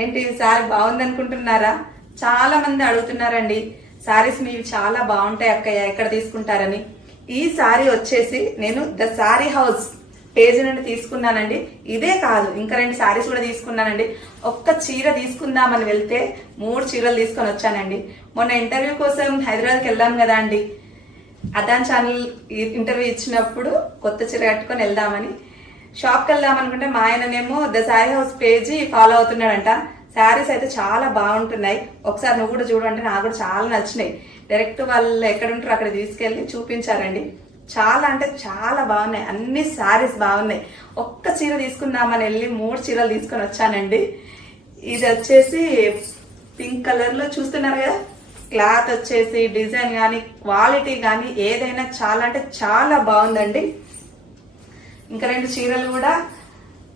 ఏంటి సారీ బాగుందనుకుంటున్నారా? చాలా మంది అడుగుతున్నారండి సారీస్ మీవి చాలా బాగుంటాయి అక్కయ్య ఎక్కడ తీసుకుంటారని. ఈ సారీ వచ్చేసి నేను ద సారీ హౌస్ పేజ్ నుండి తీసుకున్నానండి. ఇదే కాదు ఇంకా రెండు సారీస్ కూడా తీసుకున్నానండి. ఒక్క చీర తీసుకుందామని వెళ్తే మూడు చీరలు తీసుకొని వచ్చానండి. మొన్న ఇంటర్వ్యూ కోసం హైదరాబాద్కి వెళ్ళాం కదా అండి. అదాన్ ఛానల్ ఇంటర్వ్యూ ఇచ్చినప్పుడు కొత్త చీర కట్టుకొని వెళ్దామని షాప్కి వెళ్దాం అనుకుంటే మా ఆయననేమో the sari house page follow అవుతున్నాడంట. Saris అయితే చాలా బాగుంటున్నాయి. ఒకసారి నువ్వు కూడా చూడండి నాకు కూడా చాలా నచ్చినాయి. డైరెక్ట్ వాళ్ళు ఎక్కడ ఉంటారో అక్కడ తీసుకెళ్ళి చూపించారండి. చాలా అంటే చాలా బాగున్నాయి. అన్ని శారీస్ బాగున్నాయి. ఒక్క చీర తీసుకుందామని వెళ్ళి మూడు చీరలు తీసుకొని వచ్చానండి. ఇది వచ్చేసి పింక్ కలర్లో చూస్తున్నారు కదా? క్లాత్ వచ్చేసి డిజైన్ కానీ క్వాలిటీ కానీ ఏదైనా చాలా అంటే చాలా బాగుందండి. ఇంకా రెండు చీరలు కూడా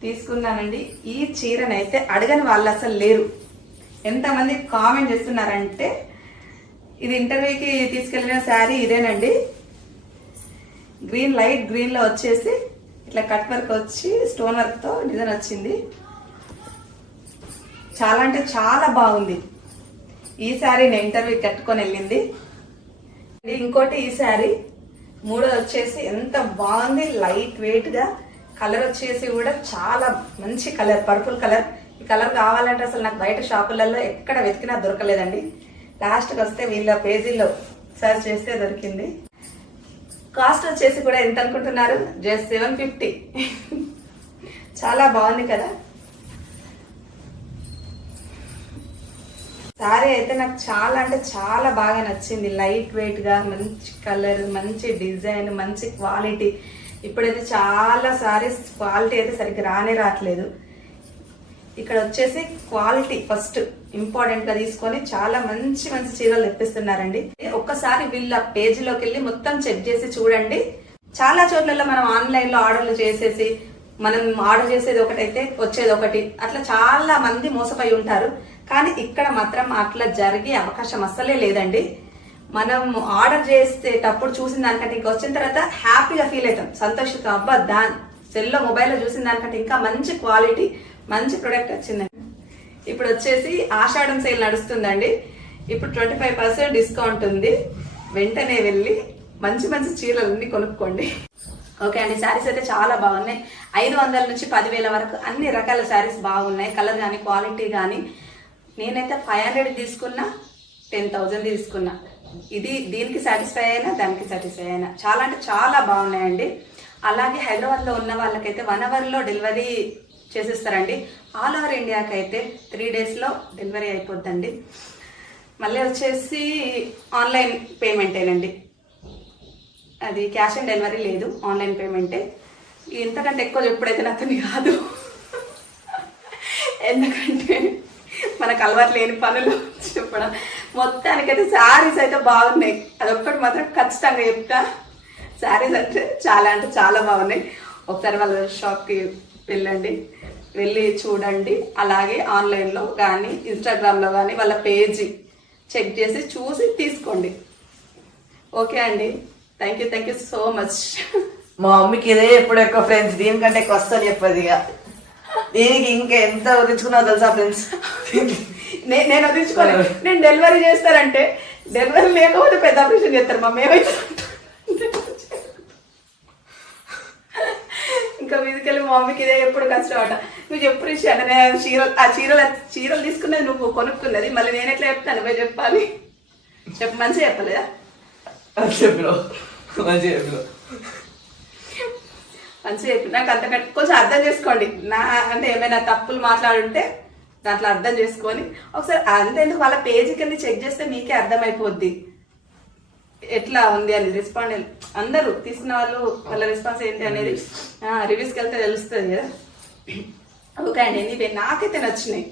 తీసుకున్నానండి. ఈ చీరనైతే అడగని వాళ్ళు అసలు లేరు. ఎంతమంది కామెంట్ చేస్తున్నారంటే ఇది ఇంటర్వ్యూకి తీసుకెళ్ళిన శారీ ఇదేనండి. గ్రీన్ లైట్ గ్రీన్లో వచ్చేసి ఇట్లా కట్ వర్క్ వచ్చి స్టోన్ వర్క్తో డిజైన్ వచ్చింది. చాలా అంటే చాలా బాగుంది. ఈ శారీ నేను ఇంటర్వ్యూకి కట్టుకొని వెళ్ళింది. ఇది ఇంకోటి ఈ శారీ మూడోది వచ్చేసి ఎంత బాగుంది లైట్ వెయిట్గా కలర్ వచ్చేసి కూడా చాలా మంచి కలర్ పర్పుల్ కలర్ ఈ కలర్ కావాలంటే అసలు నాకు బయట షాపులలో ఎక్కడ వెతికినా దొరకలేదండి. లాస్ట్కి వస్తే వీళ్ళ పేజీలో సర్చ్ చేస్తే దొరికింది. కాస్ట్ వచ్చేసి కూడా ఎంత అనుకుంటున్నారు? జస్ట్ సెవెన్ ఫిఫ్టీ చాలా బాగుంది కదా. సారీ అయితే నాకు చాలా అంటే చాలా బాగా నచ్చింది. లైట్ వెయిట్గా మంచి కలర్ మంచి డిజైన్ మంచి క్వాలిటీ ఇప్పుడైతే చాలా సారీస్ క్వాలిటీ అయితే సరిగ్గా రానే రావట్లేదు. ఇక్కడ వచ్చేసి క్వాలిటీ ఫస్ట్ ఇంపార్టెంట్గా తీసుకొని చాలా మంచి మంచి చీరలు తెప్పిస్తున్నారండి. ఒక్కసారి వీళ్ళ పేజీలోకి వెళ్ళి మొత్తం చెక్ చేసి చూడండి. చాలా చోట్లలో మనం ఆన్లైన్లో ఆర్డర్లు చేసేసి మనం ఆర్డర్ చేసేది ఒకటైతే వచ్చేది ఒకటి. అట్లా చాలా మంది మోసపోయి ఉంటారు. కానీ ఇక్కడ మాత్రం అట్లా జరిగే అవకాశం అస్సలే లేదండి. మనం ఆర్డర్ చేసేటప్పుడు చూసిన దానికంటే ఇంకా వచ్చిన తర్వాత హ్యాపీగా ఫీల్ అవుతాం. సంతోషంగా అబ్బా దా సెల్లో మొబైల్లో చూసిన దానికంటే ఇంకా మంచి క్వాలిటీ మంచి ప్రొడక్ట్ వచ్చిందండి. ఇప్పుడు వచ్చేసి ఆషాఢం సేల్ నడుస్తుందండి. ఇప్పుడు ట్వంటీ ఫైవ్ పర్సెంట్ డిస్కౌంట్ ఉంది. వెంటనే వెళ్ళి మంచి మంచి చీరలన్నీ కొనుక్కోండి. ఓకే అండి శారీస్ అయితే చాలా బాగున్నాయి. ఐదు వందల నుంచి పదివేల వరకు అన్ని రకాల శారీస్ బాగున్నాయి. కలర్ కానీ క్వాలిటీ కానీ నేనైతే ఫైవ్ హండ్రెడ్ తీసుకున్నా టెన్ థౌజండ్ తీసుకున్నా. ఇది దీనికి సాటిస్ఫై అయినా దానికి సాటిస్ఫై అయినా. చాలా అంటే చాలా బాగున్నాయండి. అలాగే హైదరాబాద్లో ఉన్న వాళ్ళకైతే వన్ అవర్లో డెలివరీ చేసేస్తారండి. ఆల్ ఓవర్ ఇండియాకి అయితే త్రీ డేస్లో డెలివరీ అయిపోద్దండి. మళ్ళీ వచ్చేసి ఆన్లైన్ పేమెంటేనండి అది క్యాష్ ఆన్ డెలివరీ లేదు ఆన్లైన్ పేమెంటే ఇంతకంటే ఎక్కువ ఎప్పుడైతే నాతోని కాదు. ఎందుకంటే మనకు అలవాటు లేని పనులు చెప్పడం. మొత్తానికైతే శారీస్ అయితే బాగున్నాయి. అదొక్కటి మాత్రం ఖచ్చితంగా చెప్తా. శారీస్ అంటే చాలా అంటే చాలా బాగున్నాయి. ఒకసారి వాళ్ళ షాప్కి వెళ్ళండి. వెళ్ళి చూడండి. అలాగే ఆన్లైన్లో కానీ ఇన్స్టాగ్రామ్లో కానీ వాళ్ళ పేజీ చెక్ చేసి చూసి తీసుకోండి. ఓకే అండి. Thank you thank you so much. మా మమ్మీకి ఇదే ఎప్పుడు ఎక్కువ ఫ్రెండ్స్ దీనికంటే ఎక్కువ వస్తుంది చెప్పదు ఇక. దీనికి ఇంకా ఎంత వదిలించుకున్నావు తెలుసా ఫ్రెండ్స్? నేను వదిలించుకోలేదు నేను డెలివరీ చేస్తారంటే డెలివరీ లేకపోతే పెద్ద ఆపరేషన్ చేస్తారు మా మేమైతే ఇంకా మీదకెళ్ళి మా మమ్మీకి ఇదే ఎప్పుడు కష్టం అట. నువ్వు ఎప్పుడు ఇచ్చి అంటే నేను చీరలు ఆ చీరలు చీరలు తీసుకున్నది నువ్వు కొనుక్కున్నది మళ్ళీ నేను ఎట్లా చెప్తాను నువ్వే చెప్పాలి. చెప్పు మంచిగా చెప్పలేదా? చెప్పిన మంచిగా చెప్పిన మంచిగా చెప్పి నాకు అంత కొంచెం అర్థం చేసుకోండి. నా అంటే ఏమైనా తప్పులు మాట్లాడుంటే దాంట్లో అర్థం చేసుకొని ఒకసారి అంతేందుకు వాళ్ళ పేజీకి వెళ్ళి చెక్ చేస్తే మీకే అర్థమైపోద్ది. ఎట్లా ఉంది అని రెస్పాండ్ అందరూ తీసిన వాళ్ళు వాళ్ళ రెస్పాన్స్ ఏంటి అనేది రివ్యూస్కి వెళ్తే తెలుస్తుంది కదా. ఓకే అండి ఎనీవే నాకైతే నచ్చినాయి.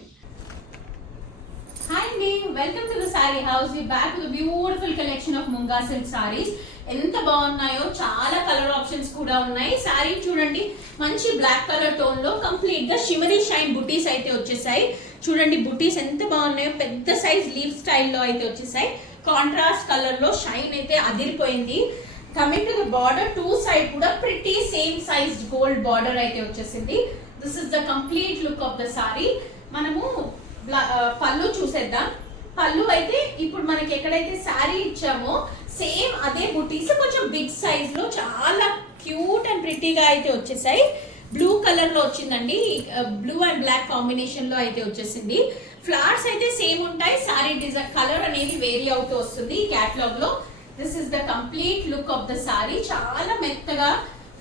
హాయ్ అండి welcome to the sari house we back to beautiful collection of munga silk saris ఎంత బాగున్నాయో చాలా కలర్ ఆప్షన్స్ కూడా ఉన్నాయి. శారీ చూడండి మంచి బ్లాక్ కలర్ టోన్లో కంప్లీట్గా షిమరీ షైన్ బుటీస్ అయితే వచ్చేసాయి. చూడండి బుటీస్ ఎంత బాగున్నాయో పెద్ద సైజ్ లీవ్ స్టైల్లో అయితే వచ్చేసాయి. కాంట్రాస్ట్ కలర్లో షైన్ అయితే అదిరిపోయింది. Coming to the border two side కూడా pretty same size gold border అయితే వచ్చేసింది. This is the complete look of the sari మనము పళ్ళు చూసేద్దాం. పళ్ళు అయితే ఇప్పుడు మనకి ఎక్కడైతే శారీ ఇచ్చామో సేమ్ అదే బుటీస్ కొంచెం బిగ్ సైజ్లో చాలా క్యూట్ అండ్ ప్రిటీగా అయితే వచ్చేసాయి. బ్లూ కలర్లో వచ్చిందండి. బ్లూ అండ్ బ్లాక్ కాంబినేషన్లో అయితే వచ్చేసింది. ఫ్లవర్స్ అయితే సేమ్ ఉంటాయి. సారీ డిజైన్ కలర్ అనేది వేరీ అవుతూ వస్తుంది ఈ this is the complete look of the sari చాలా మెత్తగా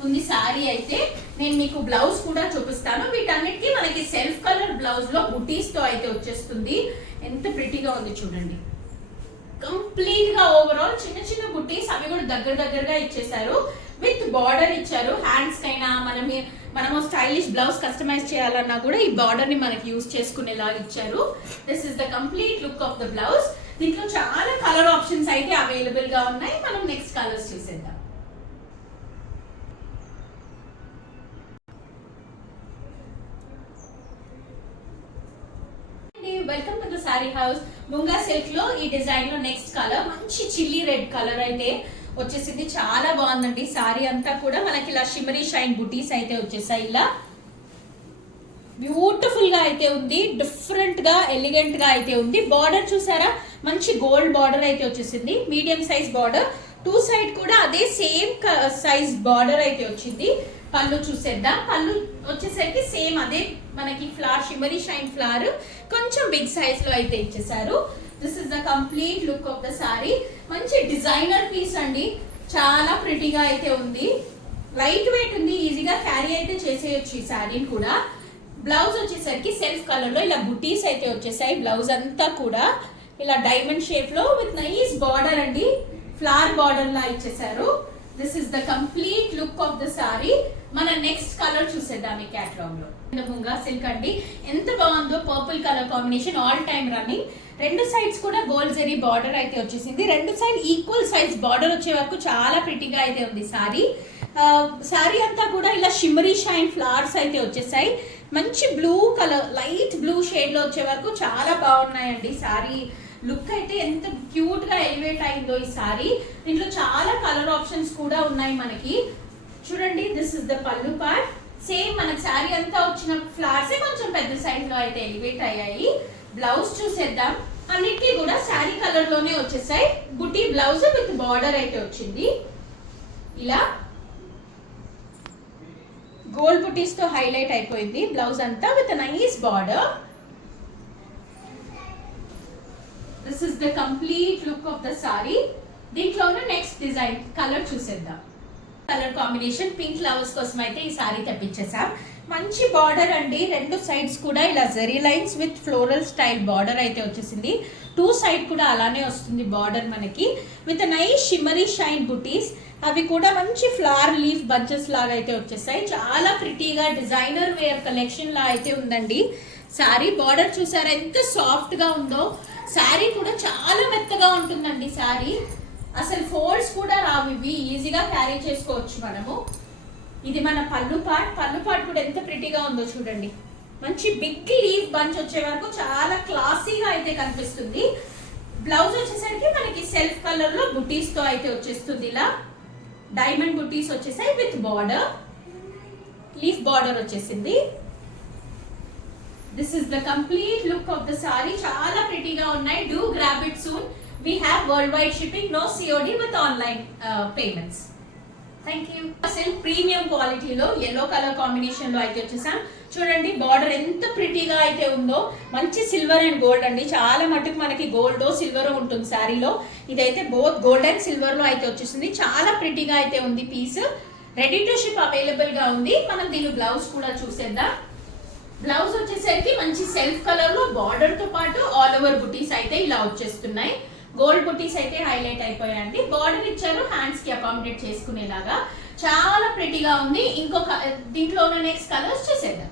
ఉంది సారీ అయితే. నేను మీకు బ్లౌజ్ కూడా చూపిస్తాను. వీటన్నిటికీ మనకి సెల్ఫ్ కలర్ బ్లౌజ్లో బుటీస్తో అయితే వచ్చేస్తుంది. ఎంత ప్రిటీగా ఉంది చూడండి. కంప్లీట్గా ఓవరాల్ చిన్న చిన్న బుట్టీస్ అవి కూడా దగ్గర దగ్గరగా ఇచ్చేసారు విత్ బార్డర్ ఇచ్చారు. హ్యాండ్స్ కైనా మనం మనము స్టైలిష్ బ్లౌజ్ కస్టమైజ్ చేయాలన్నా కూడా ఈ బార్డర్ని మనకి యూజ్ చేసుకునేలా ఇచ్చారు. This is the complete look of the blouse దీంట్లో చాలా కలర్ ఆప్షన్స్ అయితే అవైలబుల్గా ఉన్నాయి. మనం నెక్స్ట్ కలర్స్ చూసేద్దాం. Welcome to the sari house munga సిల్క్లో ఈ డిజైన్లో నెక్స్ట్ కలర్ మంచి చిల్లీ రెడ్ కలర్ అయితే వచ్చేసింది. చాలా బాగుందండి. సారీ అంతా కూడా మనకి ఇలా షిమరీ షైన్ బుటీస్ అయితే వచ్చేసాయి ఇలా. బ్యూటిఫుల్గా అయితే ఉంది. డిఫరెంట్గా ఎలిగెంట్గా అయితే ఉంది. బార్డర్ చూసారా? మంచి గోల్డ్ బార్డర్ అయితే వచ్చేసింది. Medium size border two side కూడా అదే సేమ్ సైజ్ బార్డర్ అయితే వచ్చింది. పళ్ళు చూసేద్దాం. పళ్ళు వచ్చేసరికి సేమ్ అదే మనకి ఫ్లవర్ షిమరీ షైన్ ఫ్లవర్ కొంచెం బిగ్ సైజ్లో అయితే ఇచ్చేసారు this is the complete look of the sari మంచి డిజైనర్ పీస్ అండి. చాలా ప్రిటీగా అయితే ఉంది. లైట్ వెయిట్ ఉంది ఈజీగా క్యారీ అయితే చేసేయచ్చు ఈ శారీని కూడా. బ్లౌజ్ వచ్చేసరికి సెల్ఫ్ కలర్లో ఇలా బుటీస్ అయితే వచ్చేసాయి. బ్లౌజ్ అంతా కూడా ఇలా డైమండ్ షేప్లో విత్ నైస్ బార్డర్ అండి. ఫ్లవర్ బార్డర్ లా ఇచ్చేసారు this is the complete look of the sari మన నెక్స్ట్ కలర్ చూసేద్దాం ఈ క్యాటలాగ్లో. ముంగా సిల్క్ అండి. ఎంత బాగుందో purple colour combination all time running రెండు సైడ్స్ కూడా గోల్డ్ జరీ బార్డర్ అయితే వచ్చేసింది. రెండు సైడ్ ఈక్వల్ సైజ్ బార్డర్ వచ్చే వరకు చాలా ప్రిటీగా అయితే ఉంది సారీ శారీ అంతా కూడా ఇలా షిమరీ షైన్ ఫ్లవర్స్ అయితే వచ్చేసాయి. మంచి బ్లూ కలర్ లైట్ బ్లూ షేడ్లో వచ్చే వరకు చాలా బాగున్నాయండి సారీ లుక్ అయితే ఎంత క్యూట్గా ఎలివేట్ అయిందో ఈ సారీ దీంట్లో చాలా కలర్ ఆప్షన్స్ కూడా ఉన్నాయి మనకి. చూడండి this is the pallu part same మనకి శారీ అంతా వచ్చిన ఫ్లవర్సే కొంచెం పెద్ద సైజ్లో అయితే ఎలివేట్ అయ్యాయి. బ్లౌజ్ చూసేద్దాం. అన్నిటికీ కూడా శారీ కలర్లోనే వచ్చేసాయి. బుటీ బ్లౌజ్ విత్ బార్డర్ అయితే వచ్చింది. ఇలా గోల్డ్ బుటీస్తో హైలైట్ అయిపోయింది. బ్లౌజ్ అంతా with nice border this is the complete look of the sari దీంట్లోనే నెక్స్ట్ డిజైన్ కలర్ చూసేద్దాం. కలర్ కాంబినేషన్ పింక్ ఫ్లవర్స్ కోసం అయితే ఈ సారీ తెప్పించేసాం మంచి బార్డర్ అండి. రెండు సైడ్స్ కూడా ఇలా zari lines with floral style border అయితే వచ్చేసింది. టూ సైడ్ కూడా అలానే వస్తుంది బార్డర్ మనకి. విత్ నైస్ షిమరీ షైన్ బుటీస్. అవి కూడా మంచి ఫ్లవర్ లీఫ్ బంచెస్ లాగా అయితే వచ్చేసాయి. చాలా ప్రిటీగా డిజైనర్ వేర్ కలెక్షన్ లా అయితే ఉందండి. శారీ బార్డర్ చూసారా ఎంత సాఫ్ట్గా ఉందో. శారీ కూడా చాలా మెత్తగా ఉంటుందండి శారీ అసలు ఫోల్డ్స్ కూడా రావు ఇవి. ఈజీగా క్యారీ చేసుకోవచ్చు మనము. ఇది మన పళ్ళు పాట్ పళ్ళు పాట్ కూడా ఎంత ప్రిటీగా ఉందో చూడండి. మంచి బిగ్ లీఫ్ బంచ్ వచ్చే వరకు చాలా క్లాసీగా అయితే కనిపిస్తుంది. బ్లౌజ్ వచ్చేసరికి మనకి సెల్ఫ్ కలర్లో బుటీస్తో అయితే వచ్చేస్తుంది ఇలా. డైమండ్ బుటీస్ వచ్చేసాయి విత్ బార్డర్ లీఫ్ బార్డర్ వచ్చేసింది. This is the complete look of the sari చాలా ప్రిటీగా ఉన్నాయి. Do grab it soon We have world shipping, shipping no COD online online payments thank you అసలు ప్రీమియం క్వాలిటీలో ఎల్లో కలర్ కాంబినేషన్లో అయితే వచ్చేసాం. చూడండి బార్డర్ ఎంత ప్రిటీగా అయితే ఉందో మంచి సిల్వర్ అండ్ గోల్డ్ అండి. చాలా మటుకు మనకి గోల్డ్ సిల్వర్ ఉంటుంది శారీలో ఇదైతే బోత్ గోల్డ్ అండ్ సిల్వర్లో అయితే వచ్చేసింది. చాలా ప్రిటీగా అయితే ఉంది పీస్ రెడీ టు షిప్ అవైలబుల్గా ఉంది. మనం దీని బ్లౌజ్ కూడా చూసేద్దాం. బ్లౌజ్ వచ్చేసరికి మంచి సెల్ఫ్ కలర్లో బార్డర్తో పాటు ఆల్ ఓవర్ బుటీస్ అయితే ఇలా వచ్చేస్తున్నాయి. గోల్డ్ బుటీస్ అయితే హైలైట్ అయిపోయాయండి. బార్డర్ ఇచ్చారు హ్యాండ్స్కి అకామిడేట్ చేసుకునేలాగా. చాలా ప్రిటీగా ఉంది. ఇంకొక దీంట్లో ఉన్న నెక్స్ట్ కలర్స్ చూసేద్దాం.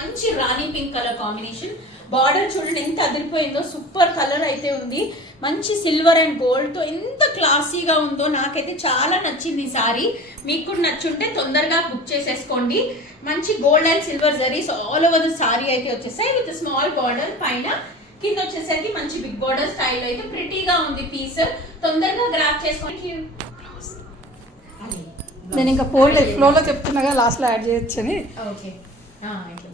మంచి rani pink colour combination border చూడండి ఎంత అదిరిపోయిందో. సూపర్ కలర్ అయితే ఉంది. మంచి సిల్వర్ అండ్ గోల్డ్తో ఎంత క్లాసీగా ఉందో నాకైతే చాలా నచ్చింది ఈ సారీ. మీకు కూడా నచ్చుంటే తొందరగా బుక్ చేసేసుకోండి. మంచి gold and silver zaris all over the sari అయితే వచ్చేసాయి. విత్ స్మాల్ బార్డర్ పైన కింద వచ్చేసరికి మంచి బిగ్ బార్డర్ స్టైల్ అయితే ప్రిటీగా ఉంది పీస్ తొందరగా గ్రాప్ చేసుకోండి నేను ఇంకా పోలే ఫ్లోలో చెప్తున్నాగా లాస్ట్లో యాడ్ చేయొచ్చని. ఓకే ఇట్లా